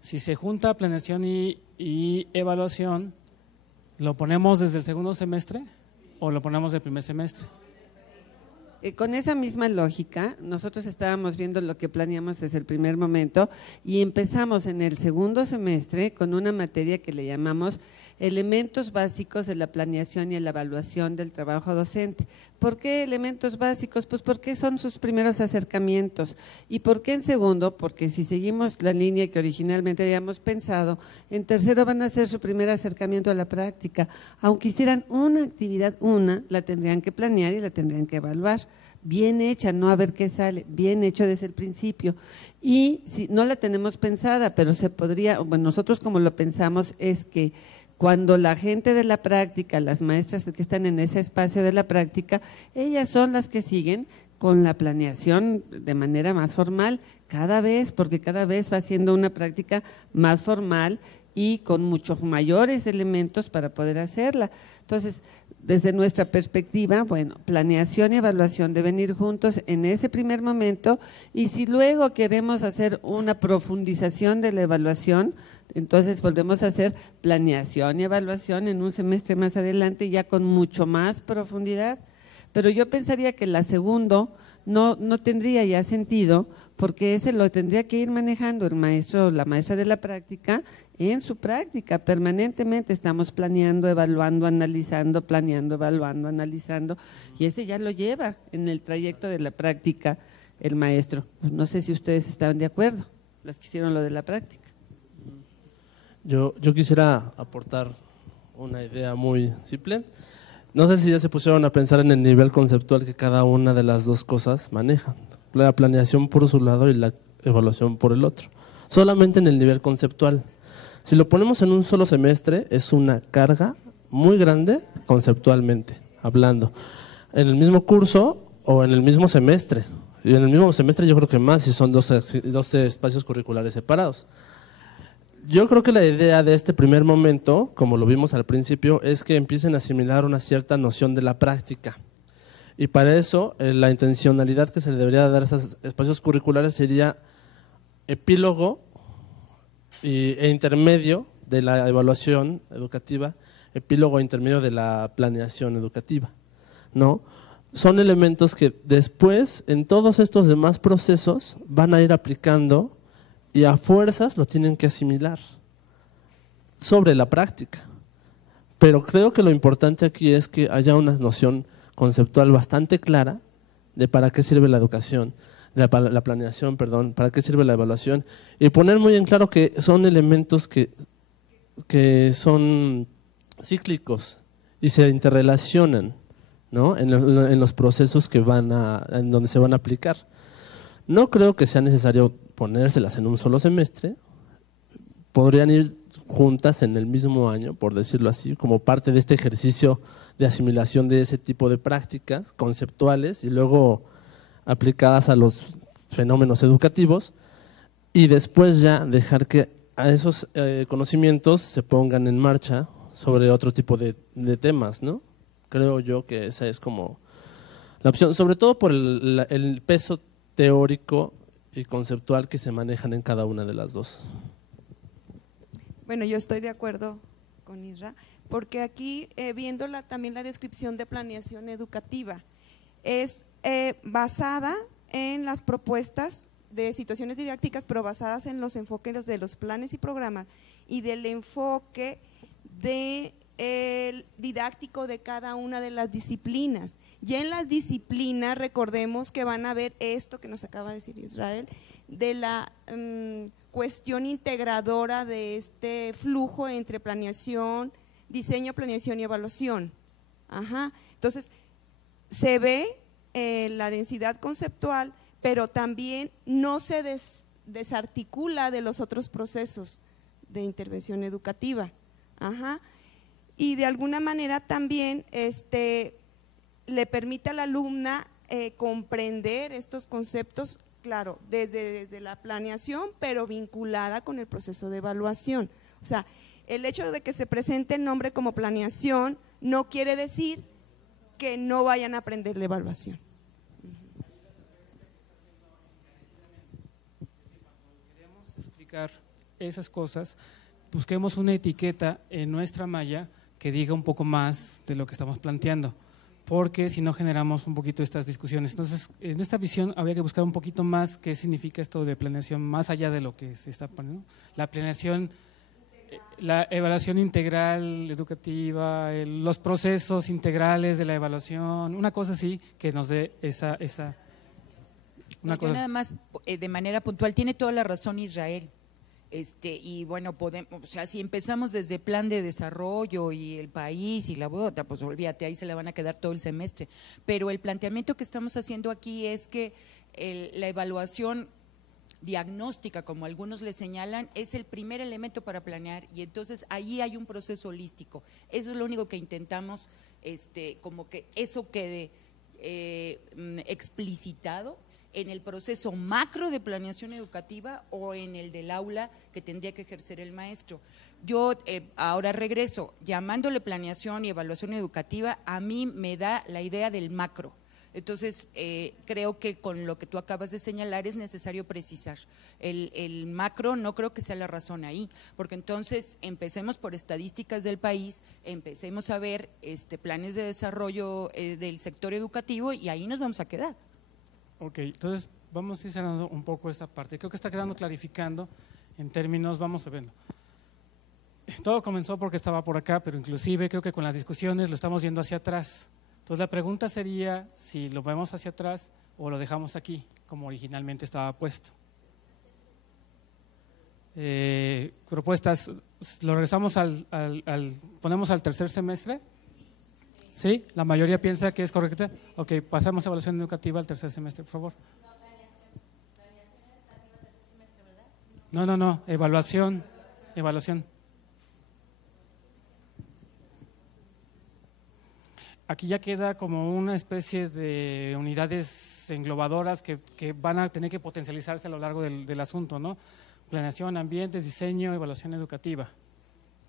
si se junta planeación y evaluación, ¿lo ponemos desde el segundo semestre o lo ponemos del primer semestre? Con esa misma lógica, nosotros estábamos viendo lo que planeamos desde el primer momento y empezamos en el segundo semestre con una materia que le llamamos elementos básicos de la planeación y la evaluación del trabajo docente. ¿Por qué elementos básicos? Pues porque son sus primeros acercamientos. ¿Y por qué en segundo? Porque si seguimos la línea que originalmente habíamos pensado, en tercero van a ser su primer acercamiento a la práctica. Aunque hicieran una actividad, la tendrían que planear y la tendrían que evaluar. Bien hecha, no a ver qué sale, bien hecho desde el principio. Y si no la tenemos pensada, pero se podría, bueno, nosotros como lo pensamos es que cuando la gente de la práctica, las maestras que están en ese espacio de la práctica, ellas son las que siguen con la planeación de manera más formal cada vez, porque cada vez va siendo una práctica más formal y con muchos mayores elementos para poder hacerla. Entonces, desde nuestra perspectiva, bueno, planeación y evaluación deben ir juntos en ese primer momento, y si luego queremos hacer una profundización de la evaluación, entonces volvemos a hacer planeación y evaluación en un semestre más adelante ya con mucho más profundidad. Pero yo pensaría que la segundo no tendría ya sentido, porque ese lo tendría que ir manejando el maestro o la maestra de la práctica en su práctica. Permanentemente estamos planeando, evaluando, analizando, planeando, evaluando, analizando, y ese ya lo lleva en el trayecto de la práctica el maestro. No sé si ustedes están de acuerdo, las que hicieron lo de la práctica. Yo quisiera aportar una idea muy simple. No sé si ya se pusieron a pensar en el nivel conceptual que cada una de las dos cosas maneja. La planeación por su lado y la evaluación por el otro. Solamente en el nivel conceptual. Si lo ponemos en un solo semestre, es una carga muy grande conceptualmente, hablando. En el mismo curso o en el mismo semestre. Y en el mismo semestre yo creo que más si son 12 espacios curriculares separados. Yo creo que la idea de este primer momento, como lo vimos al principio, es que empiecen a asimilar una cierta noción de la práctica. Y para eso, la intencionalidad que se le debería dar a esos espacios curriculares sería epílogo e intermedio de la evaluación educativa, epílogo e intermedio de la planeación educativa, ¿no? Son elementos que después, en todos estos demás procesos, van a ir aplicando y a fuerzas lo tienen que asimilar sobre la práctica. Pero creo que lo importante aquí es que haya una noción conceptual bastante clara de para qué sirve la educación, la planeación, perdón, para qué sirve la evaluación, y poner muy en claro que son elementos que son cíclicos y se interrelacionan, ¿no? en los procesos en donde se van a aplicar. No creo que sea necesario ponérselas en un solo semestre, podrían ir juntas en el mismo año, por decirlo así, como parte de este ejercicio de asimilación de ese tipo de prácticas conceptuales y luego aplicadas a los fenómenos educativos, y después ya dejar que a esos conocimientos se pongan en marcha sobre otro tipo de temas, ¿no? Creo yo que esa es como la opción, sobre todo por el peso teórico y conceptual que se manejan en cada una de las dos. Bueno, yo estoy de acuerdo con Isra, porque aquí viendo también la descripción de planeación educativa, es basada en las propuestas de situaciones didácticas, pero basadas en los enfoques de los planes y programas y del enfoque didáctico de cada una de las disciplinas. Y en las disciplinas recordemos que van a ver esto que nos acaba de decir Israel, de la cuestión integradora de este flujo entre planeación, diseño, planeación y evaluación. Entonces, se ve la densidad conceptual, pero también no se desarticula de los otros procesos de intervención educativa. Y de alguna manera también le permite a la alumna comprender estos conceptos, claro, desde la planeación, pero vinculada con el proceso de evaluación. O sea, el hecho de que se presente el nombre como planeación no quiere decir que no vayan a aprender la evaluación. Queremos explicar esas cosas, busquemos una etiqueta en nuestra malla que diga un poco más de lo que estamos planteando. porque si no generamos un poquito estas discusiones. Entonces, en esta visión habría que buscar un poquito más qué significa esto de planeación, más allá de lo que se está poniendo. La planeación, la evaluación integral educativa, los procesos integrales de la evaluación, una cosa así que nos dé esa una Yo cosa. nada más, de manera puntual, tiene toda la razón Israel. Y bueno, podemos, o sea, si empezamos desde plan de desarrollo y el país y la bota, pues olvídate, ahí se le van a quedar todo el semestre. Pero el planteamiento que estamos haciendo aquí es que la evaluación diagnóstica, como algunos le señalan, es el primer elemento para planear, y entonces ahí hay un proceso holístico. Eso es lo único que intentamos, como que eso quede explicitado en el proceso macro de planeación educativa o en el del aula que tendría que ejercer el maestro. Yo ahora regreso, llamándole planeación y evaluación educativa, a mí me da la idea del macro. Entonces, creo que con lo que tú acabas de señalar es necesario precisar. El macro no creo que sea la razón ahí, porque entonces empecemos por estadísticas del país, empecemos a ver planes de desarrollo del sector educativo y ahí nos vamos a quedar. Ok, entonces vamos a ir cerrando un poco esta parte. Creo que está quedando clarificando en términos, vamos a verlo. Todo comenzó porque estaba por acá, pero inclusive creo que con las discusiones lo estamos viendo hacia atrás. Entonces la pregunta sería si lo vemos hacia atrás o lo dejamos aquí, como originalmente estaba puesto. Propuestas, ¿lo regresamos ponemos al tercer semestre? ¿Sí? ¿La mayoría piensa que es correcta? Ok, pasamos a evaluación educativa al tercer semestre, por favor. No, evaluación. Aquí ya queda como una especie de unidades englobadoras que van a tener que potencializarse a lo largo del asunto, ¿no? Planeación, ambientes, diseño, evaluación educativa.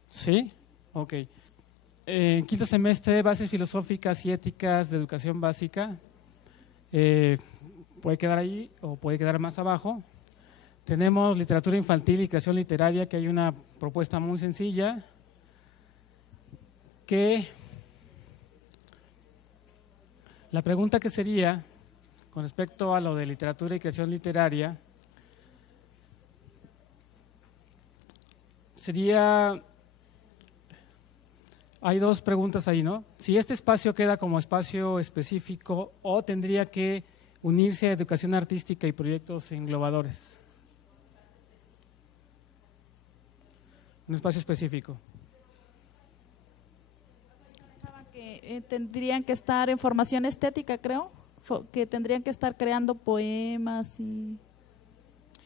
¿Sí? Ok. En quinto semestre, bases filosóficas y éticas de educación básica, puede quedar ahí o puede quedar más abajo. Tenemos literatura infantil y creación literaria, que hay una propuesta muy sencilla, que la pregunta que sería, con respecto a lo de literatura y creación literaria, sería… Hay dos preguntas ahí, ¿no? Si este espacio queda como espacio específico o tendría que unirse a educación artística y proyectos englobadores. Un espacio específico. Que tendrían que estar en formación estética, creo, que tendrían que estar creando poemas y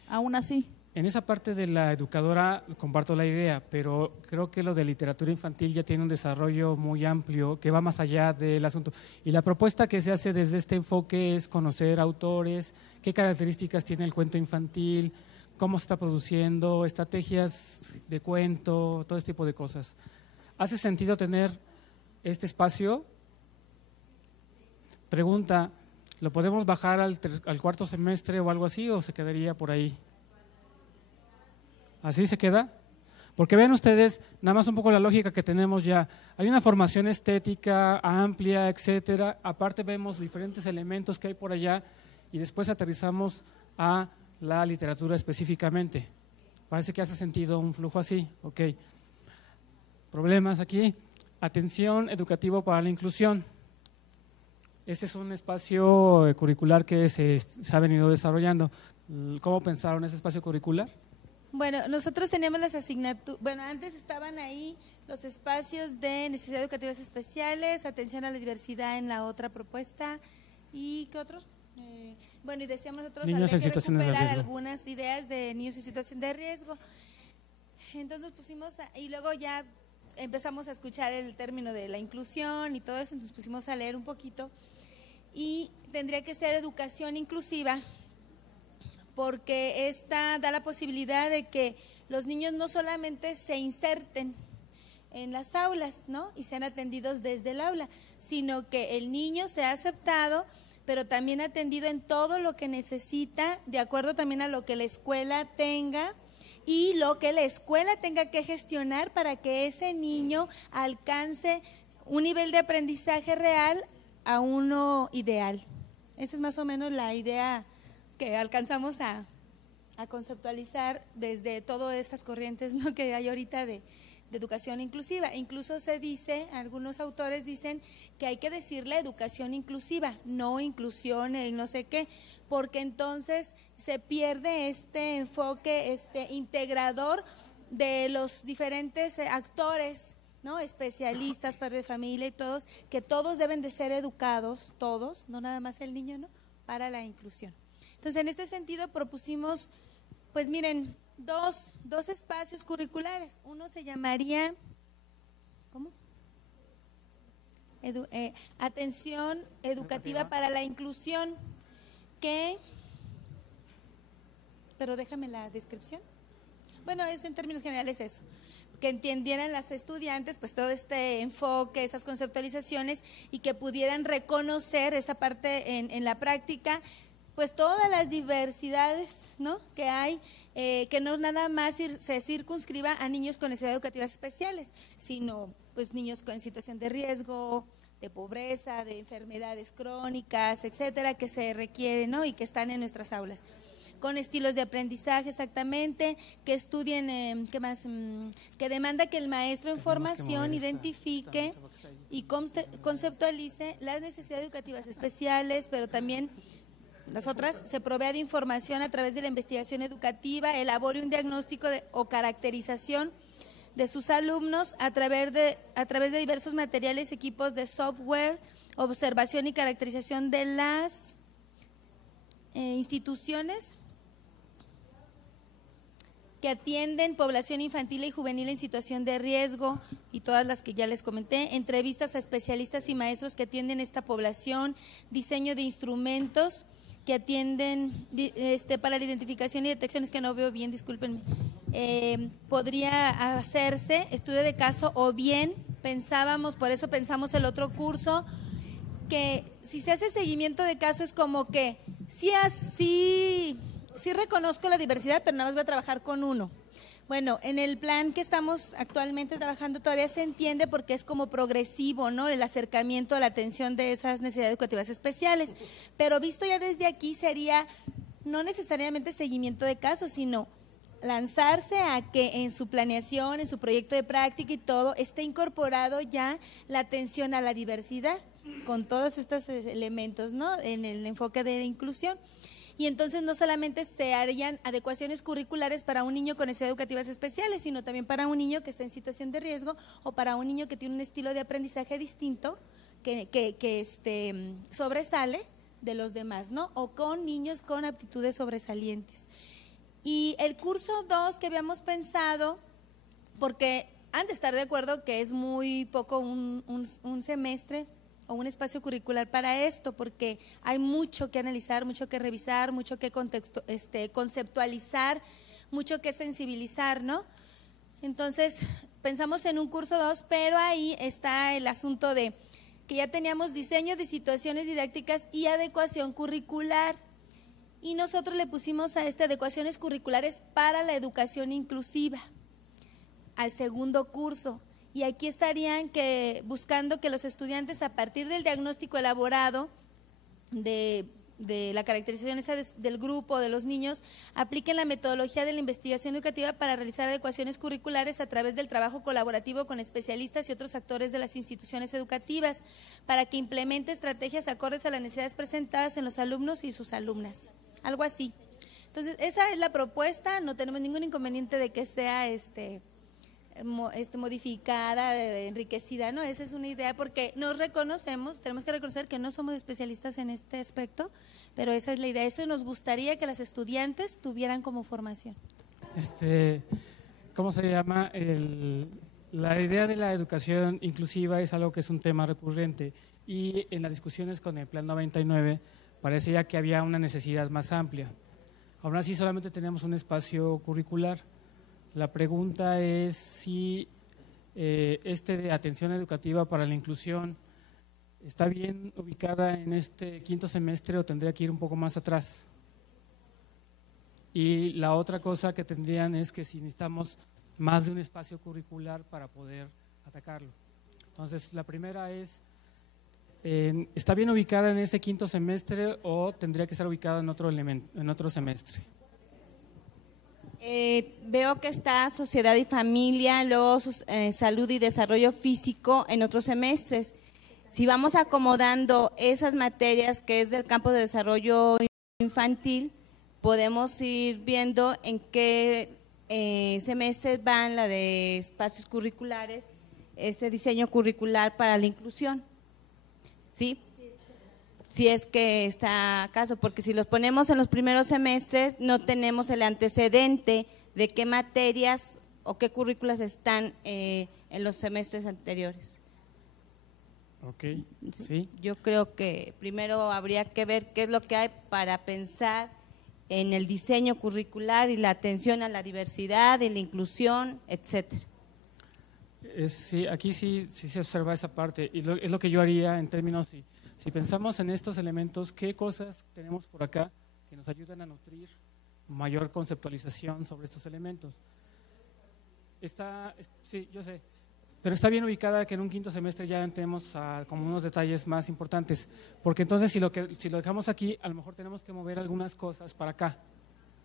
aún así. En esa parte de la educadora comparto la idea, pero creo que lo de literatura infantil ya tiene un desarrollo muy amplio que va más allá del asunto. Y la propuesta que se hace desde este enfoque es conocer autores, qué características tiene el cuento infantil, cómo se está produciendo, estrategias de cuento, todo este tipo de cosas. ¿Hace sentido tener este espacio? Pregunta, ¿lo podemos bajar al cuarto semestre o algo así o se quedaría por ahí? ¿Así se queda? Porque vean ustedes, nada más un poco la lógica que tenemos ya. Hay una formación estética amplia, etcétera. Aparte vemos diferentes elementos que hay por allá y después aterrizamos a la literatura específicamente. Parece que hace sentido un flujo así. Ok. Problemas aquí. Atención educativo para la inclusión. Este es un espacio curricular que se ha venido desarrollando. ¿Cómo pensaron ese espacio curricular? Bueno, nosotros teníamos las asignaturas, bueno, antes estaban ahí los espacios de necesidades educativas especiales, atención a la diversidad en la otra propuesta, ¿y qué otro? Bueno, y decíamos nosotros niños habría en que situaciones de recuperar riesgo. algunas ideas de niños en situación de riesgo. Entonces nos pusimos, y luego ya empezamos a escuchar el término de la inclusión y todo eso, entonces pusimos a leer un poquito, y tendría que ser educación inclusiva, porque esta da la posibilidad de que los niños no solamente se inserten en las aulas, ¿no? Y sean atendidos desde el aula, sino que el niño sea aceptado, pero también atendido en todo lo que necesita, de acuerdo también a lo que la escuela tenga y lo que la escuela tenga que gestionar para que ese niño alcance un nivel de aprendizaje real a uno ideal. Esa es más o menos la idea que alcanzamos a conceptualizar desde todas estas corrientes, ¿no?, que hay ahorita de educación inclusiva. Incluso se dice, algunos autores dicen que hay que decirle educación inclusiva, no inclusión no sé qué, porque entonces se pierde este enfoque integrador de los diferentes actores, ¿no?, especialistas, padres de familia y todos, que todos deben de ser educados, todos, no nada más el niño, ¿no?, para la inclusión. Entonces, en este sentido propusimos, pues miren, dos espacios curriculares. Uno se llamaría, ¿cómo? Atención educativa para la inclusión, pero déjame la descripción. Bueno, es en términos generales eso, que entendieran las estudiantes pues todo este enfoque, esas conceptualizaciones, y que pudieran reconocer esta parte en la práctica, pues todas las diversidades, ¿no?, que hay, que no nada más se circunscriba a niños con necesidades educativas especiales, sino pues niños en situación de riesgo, de pobreza, de enfermedades crónicas, etcétera, que se requieren, ¿no?, y que están en nuestras aulas, con estilos de aprendizaje exactamente, que estudien, ¿qué más? Que demanda que el maestro en formación identifique y conceptualice las necesidades educativas especiales, pero también las otras, se provea de información a través de la investigación educativa, elabore un diagnóstico o caracterización de sus alumnos a través de diversos materiales, equipos de software, observación y caracterización de las instituciones que atienden población infantil y juvenil en situación de riesgo, y todas las que ya les comenté, entrevistas a especialistas y maestros que atienden esta población, diseño de instrumentos que atienden para la identificación y detección, es que no veo bien, discúlpenme, podría hacerse estudio de caso, o bien pensábamos, por eso pensamos el otro curso, que si se hace seguimiento de caso es como que sí reconozco la diversidad, pero nada más voy a trabajar con uno. Bueno, en el plan que estamos actualmente trabajando todavía se entiende porque es como progresivo, ¿no?, el acercamiento a la atención de esas necesidades educativas especiales, pero visto ya desde aquí sería no necesariamente seguimiento de casos, sino lanzarse a que en su planeación, en su proyecto de práctica y todo, esté incorporado ya la atención a la diversidad con todos estos elementos, ¿no?, en el enfoque de la inclusión. Y entonces no solamente se harían adecuaciones curriculares para un niño con necesidades educativas especiales, sino también para un niño que está en situación de riesgo o para un niño que tiene un estilo de aprendizaje distinto que sobresale de los demás, ¿no?, o con niños con aptitudes sobresalientes. Y el curso 2 que habíamos pensado, porque han de estar de acuerdo que es muy poco un semestre o un espacio curricular para esto, porque hay mucho que analizar, mucho que revisar, mucho que conceptualizar, mucho que sensibilizar, ¿no? Entonces, pensamos en un curso 2, pero ahí está el asunto de que ya teníamos diseño de situaciones didácticas y adecuación curricular, y nosotros le pusimos a adecuaciones curriculares para la educación inclusiva, al segundo curso. Y aquí estarían buscando que los estudiantes, a partir del diagnóstico elaborado de la caracterización esa del grupo, de los niños, apliquen la metodología de la investigación educativa para realizar adecuaciones curriculares a través del trabajo colaborativo con especialistas y otros actores de las instituciones educativas, para que implemente estrategias acordes a las necesidades presentadas en los alumnos y sus alumnas. Algo así. Entonces, esa es la propuesta, no tenemos ningún inconveniente de que sea modificada, enriquecida, ¿no? Esa es una idea, porque nos reconocemos, tenemos que reconocer que no somos especialistas en este aspecto, pero esa es la idea, eso nos gustaría que las estudiantes tuvieran como formación. ¿Cómo se llama? La idea de la educación inclusiva es algo que es un tema recurrente, y en las discusiones con el Plan 99 parecía que había una necesidad más amplia. Aún así solamente tenemos un espacio curricular. La pregunta es si de atención educativa para la inclusión está bien ubicada en este quinto semestre o tendría que ir un poco más atrás. Y la otra cosa que tendrían es que si necesitamos más de un espacio curricular para poder atacarlo. Entonces, la primera es ¿está bien ubicada en este quinto semestre o tendría que estar ubicada en otro elemento, en otro semestre? Veo que está Sociedad y Familia, luego Salud y Desarrollo Físico en otros semestres. Si vamos acomodando esas materias que es del campo de desarrollo infantil, podemos ir viendo en qué semestres van la de espacios curriculares, este diseño curricular para la inclusión, ¿sí? Si es que está acaso, porque si los ponemos en los primeros semestres no tenemos el antecedente de qué materias o qué currículas están en los semestres anteriores. Ok, sí. Yo creo que primero habría que ver qué es lo que hay para pensar en el diseño curricular y la atención a la diversidad y la inclusión, etcétera. Sí, aquí sí se observa esa parte y es lo que yo haría en términos, si pensamos en estos elementos, ¿qué cosas tenemos por acá que nos ayudan a nutrir mayor conceptualización sobre estos elementos? Sí, yo sé, pero está bien ubicada que en un quinto semestre ya entremos a como unos detalles más importantes, porque entonces si lo dejamos aquí, a lo mejor tenemos que mover algunas cosas para acá,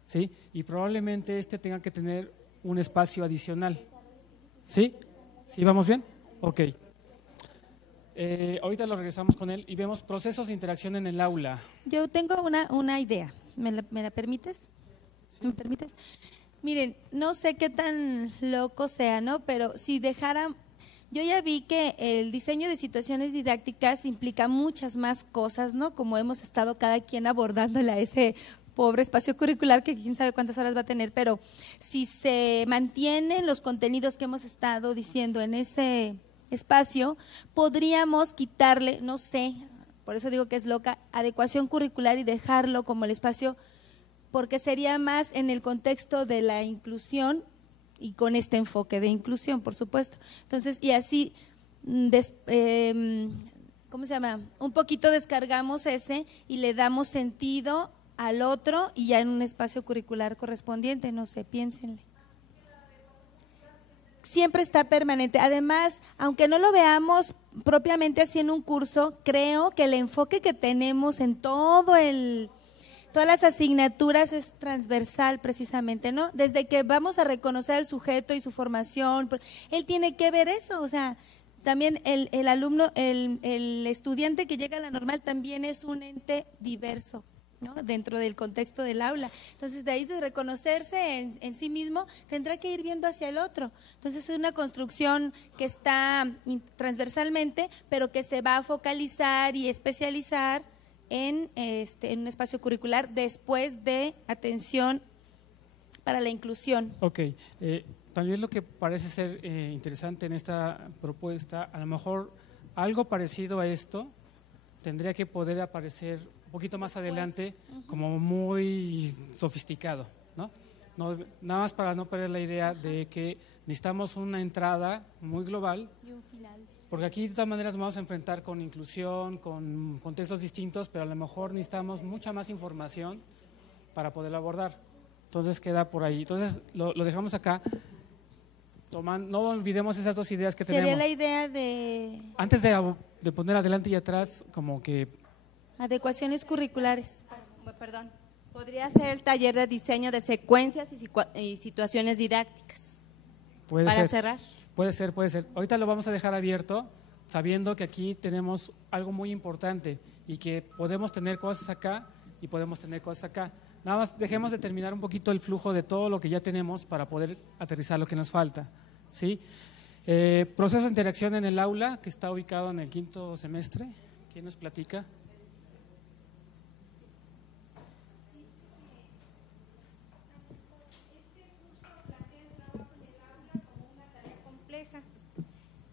¿sí? Y probablemente tenga que tener un espacio adicional, ¿sí? ¿Sí vamos bien? Ok. Ahorita lo regresamos con él y vemos procesos de interacción en el aula. Yo tengo una idea, ¿me la permites? ¿Sí? ¿Me permites? Miren, no sé qué tan loco sea, ¿no? Pero si dejaran, yo ya vi que el diseño de situaciones didácticas implica muchas más cosas, ¿no? Como hemos estado cada quien abordándola ese pobre espacio curricular que quién sabe cuántas horas va a tener, pero si se mantienen los contenidos que hemos estado diciendo en ese espacio, podríamos quitarle, no sé, por eso digo que es loca, adecuación curricular y dejarlo como el espacio, porque sería más en el contexto de la inclusión y con este enfoque de inclusión, por supuesto. Entonces, y así, ¿cómo se llama? Un poquito descargamos ese y le damos sentido al otro y ya en un espacio curricular correspondiente, no sé, piénsenle. Siempre está permanente. Además, aunque no lo veamos propiamente así en un curso, creo que el enfoque que tenemos en todas las asignaturas es transversal precisamente, ¿no? Desde que vamos a reconocer al sujeto y su formación, él tiene que ver eso, o sea, también el alumno, el estudiante que llega a la normal también es un ente diverso, ¿no? Dentro del contexto del aula. Entonces, de ahí de reconocerse en sí mismo, tendrá que ir viendo hacia el otro. Entonces, es una construcción que está transversalmente, pero que se va a focalizar y especializar en un espacio curricular después de atención para la inclusión. Ok, también lo que parece ser interesante en esta propuesta, a lo mejor algo parecido a esto tendría que poder aparecer un poquito más adelante, como muy sofisticado, ¿no? Nada más para no perder la idea de que necesitamos una entrada muy global, y un final. Porque aquí de todas maneras nos vamos a enfrentar con inclusión, con contextos distintos, pero a lo mejor necesitamos mucha más información para poderlo abordar. Entonces queda por ahí. Entonces lo dejamos acá. No olvidemos esas dos ideas que tenemos. Sería la idea de… Antes de poner adelante y atrás, como que… Adecuaciones curriculares. Perdón. Podría ser el taller de diseño de secuencias y situaciones didácticas. Para cerrar. Puede ser. Ahorita lo vamos a dejar abierto, sabiendo que aquí tenemos algo muy importante y que podemos tener cosas acá y podemos tener cosas acá. Nada más dejemos de terminar un poquito el flujo de todo lo que ya tenemos para poder aterrizar lo que nos falta, ¿sí? Proceso de interacción en el aula, que está ubicado en el quinto semestre. ¿Quién nos platica?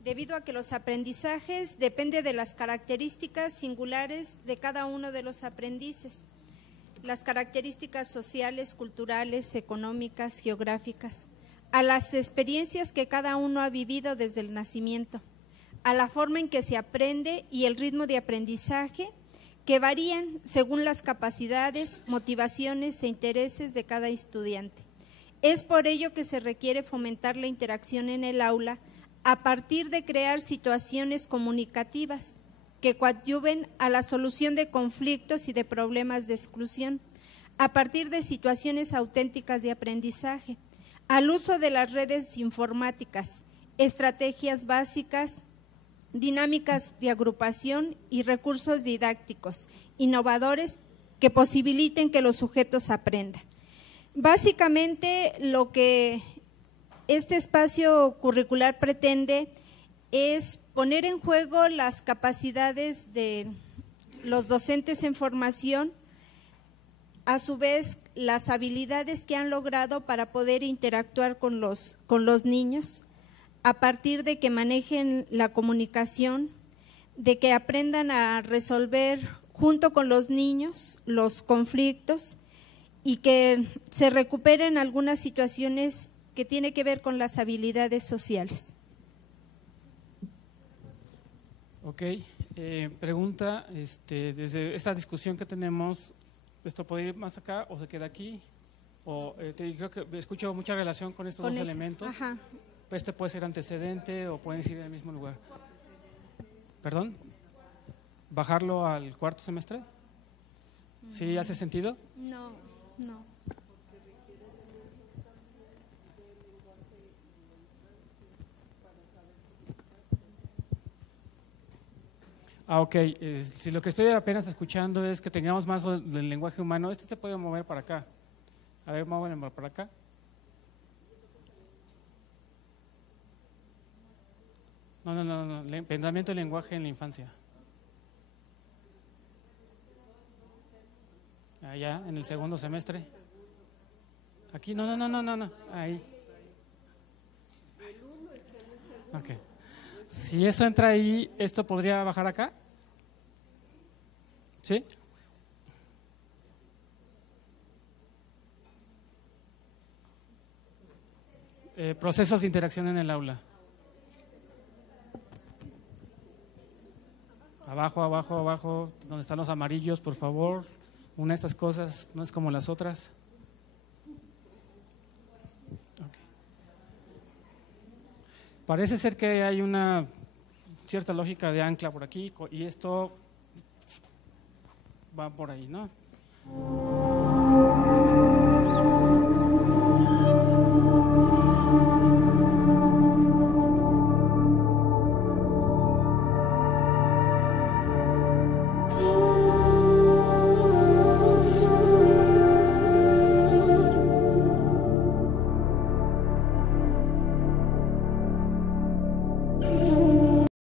Debido a que los aprendizajes dependen de las características singulares de cada uno de los aprendices, las características sociales, culturales, económicas, geográficas, a las experiencias que cada uno ha vivido desde el nacimiento, a la forma en que se aprende y el ritmo de aprendizaje que varían según las capacidades, motivaciones e intereses de cada estudiante. Es por ello que se requiere fomentar la interacción en el aula a partir de crear situaciones comunicativas que coadyuven a la solución de conflictos y de problemas de exclusión, a partir de situaciones auténticas de aprendizaje, al uso de las redes informáticas, estrategias básicas, dinámicas de agrupación y recursos didácticos innovadores que posibiliten que los sujetos aprendan. Básicamente, lo que este espacio curricular pretende es poner en juego las capacidades de los docentes en formación, a su vez las habilidades que han logrado para poder interactuar con los niños, a partir de que manejen la comunicación, de que aprendan a resolver junto con los niños los conflictos y que se recuperen algunas situaciones que tienen que ver con las habilidades sociales. Ok, pregunta, desde esta discusión que tenemos, ¿esto puede ir más acá o se queda aquí? O creo que escucho mucha relación con estos dos elementos. Ajá. Este puede ser antecedente o pueden ir en el mismo lugar. ¿Perdón? ¿Bajarlo al cuarto semestre? ¿Sí hace sentido? No, no. Ok. Si lo que estoy apenas escuchando es que tengamos más del lenguaje humano, se puede mover para acá. A ver, móvenlo para acá. No, pensamiento del lenguaje en la infancia. Allá, en el segundo semestre. Aquí, no, ahí. Ok. Si eso entra ahí, ¿esto podría bajar acá? ¿Sí? Procesos de interacción en el aula. Abajo, donde están los amarillos, por favor. Una de estas cosas no es como las otras. Okay. Parece ser que hay una cierta lógica de ancla por aquí y esto va por ahí, ¿no?